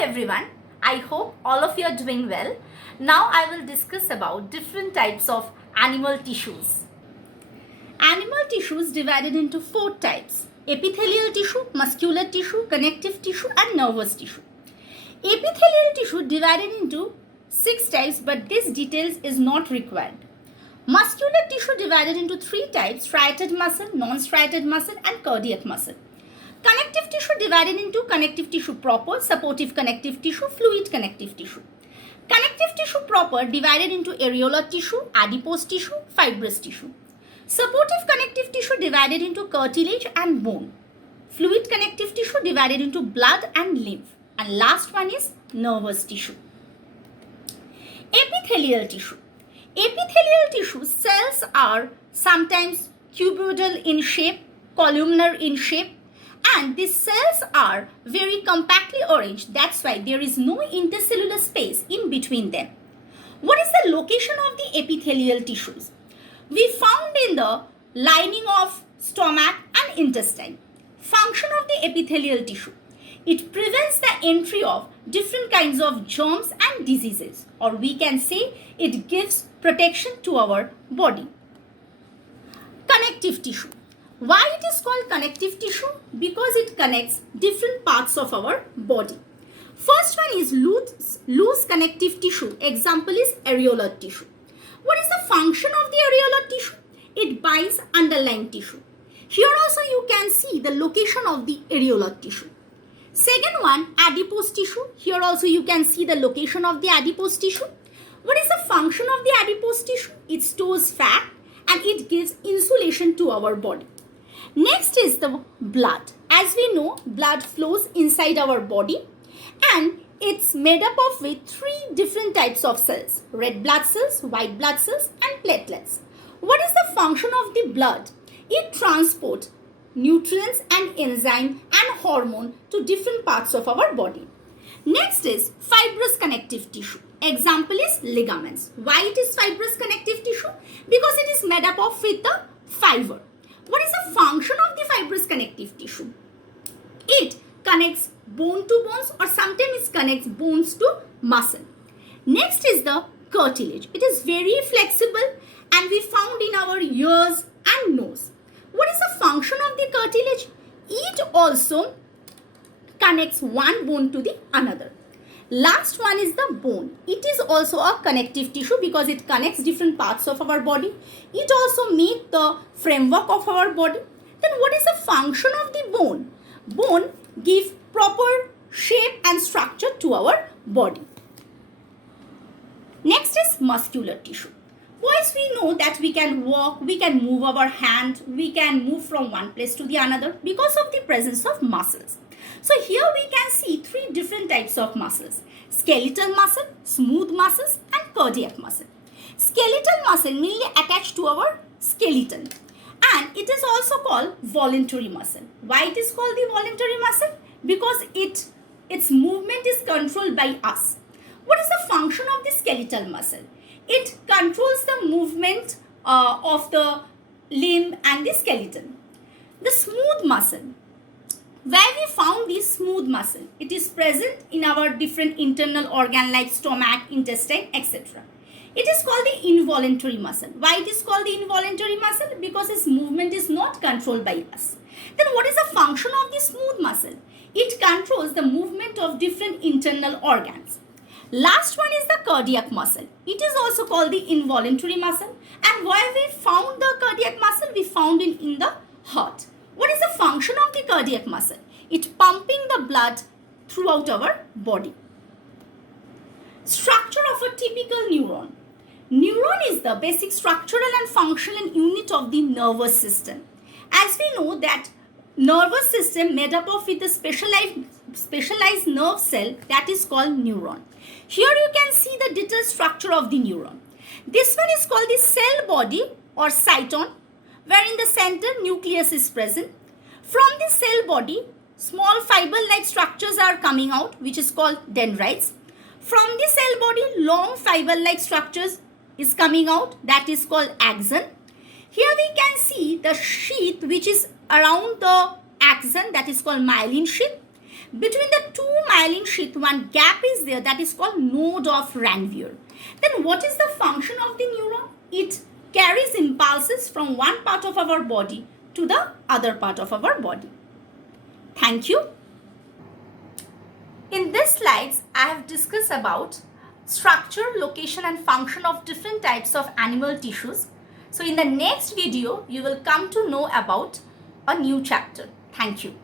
everyone, I hope all of you are doing well. Now I will discuss about different types of animal tissues. Animal tissues divided into 4 types: epithelial tissue, muscular tissue, connective tissue and nervous tissue. Epithelial tissue divided into 6 types, but this details is not required. Muscular tissue divided into 3 types: striated muscle, non-striated muscle and cardiac muscle. Connective tissue divided into connective tissue proper, supportive connective tissue, fluid connective tissue. Connective tissue proper divided into areolar tissue, adipose tissue, fibrous tissue. Supportive connective tissue divided into cartilage and bone. Fluid connective tissue divided into blood and lymph. And last one is nervous tissue. Epithelial tissue. Epithelial tissue cells are sometimes cuboidal in shape, columnar in shape, and these cells are very compactly arranged. That's why there is no intercellular space in between them. What is the location of the epithelial tissues? We found in the lining of stomach and intestine. Function of the epithelial tissue: it prevents the entry of different kinds of germs and diseases, or we can say it gives protection to our body. Connective tissue. Why it is called connective tissue? Because it connects different parts of our body. First one is loose connective tissue. Example is areolar tissue. What is the function of the areolar tissue? It binds underlying tissue. Here also you can see the location of the areolar tissue. Second one, adipose tissue. Here also you can see the location of the adipose tissue. What is the function of the adipose tissue? It stores fat and it gives insulation to our body. Next is the blood. As we know, blood flows inside our body and it's made up of with 3 different types of cells: red blood cells, white blood cells and platelets. What is the function of the blood? It transports nutrients and enzyme and hormone to different parts of our body. Next is fibrous connective tissue. Example is ligaments. Why it is fibrous connective tissue? Because it is made up of with the fiber. What is the function of the fibrous connective tissue? It connects bone to bones, or sometimes it connects bones to muscle. Next is the cartilage. It is very flexible and we found in our ears and nose. What is the function of the cartilage? It also connects one bone to the another. Last one is the bone. It is also a connective tissue because it connects different parts of our body. It also makes the framework of our body. Then what is the function of the bone? Bone gives proper shape and structure to our body. Next is muscular tissue. Boys, we know that we can walk, we can move our hand, we can move from one place to the another because of the presence of muscles. So here we can see 3 different types of muscles: skeletal muscle, smooth muscles and cardiac muscle. Skeletal muscle mainly attached to our skeleton, and it is also called voluntary muscle. Why it is called the voluntary muscle? Because its movement is controlled by us. What is the function of the skeletal muscle? It controls the movement of the limb and the skeleton. The smooth muscle. Where we found this smooth muscle? It is present in our different internal organ like stomach, intestine, etc. It is called the involuntary muscle. Why it is called the involuntary muscle? Because its movement is not controlled by us. Then what is the function of the smooth muscle? It controls the movement of different internal organs. Last one is the cardiac muscle. It is also called the involuntary muscle. And where we found the cardiac muscle? We found it in the heart. What is the function of the cardiac muscle? It pumping the blood throughout our body. Structure of a typical neuron. Neuron is the basic structural and functional unit of the nervous system. As we know that nervous system made up of with a specialized nerve cell that is called neuron. Here you can see the detailed structure of the neuron. This one is called the cell body or cyton, where in the center nucleus is present. From the cell body, small fiber-like structures are coming out, which is called dendrites. From the cell body, long fiber-like structures is coming out, that is called axon. Here we can see the sheath which is around the axon, that is called myelin sheath. Between the two myelin sheath, one gap is there that is called node of Ranvier. Then what is the function of the neuron? It carries impulses from one part of our body to the other part of our body. Thank you. In these slides, I have discussed about structure, location and function of different types of animal tissues. So in the next video, you will come to know about a new chapter. Thank you.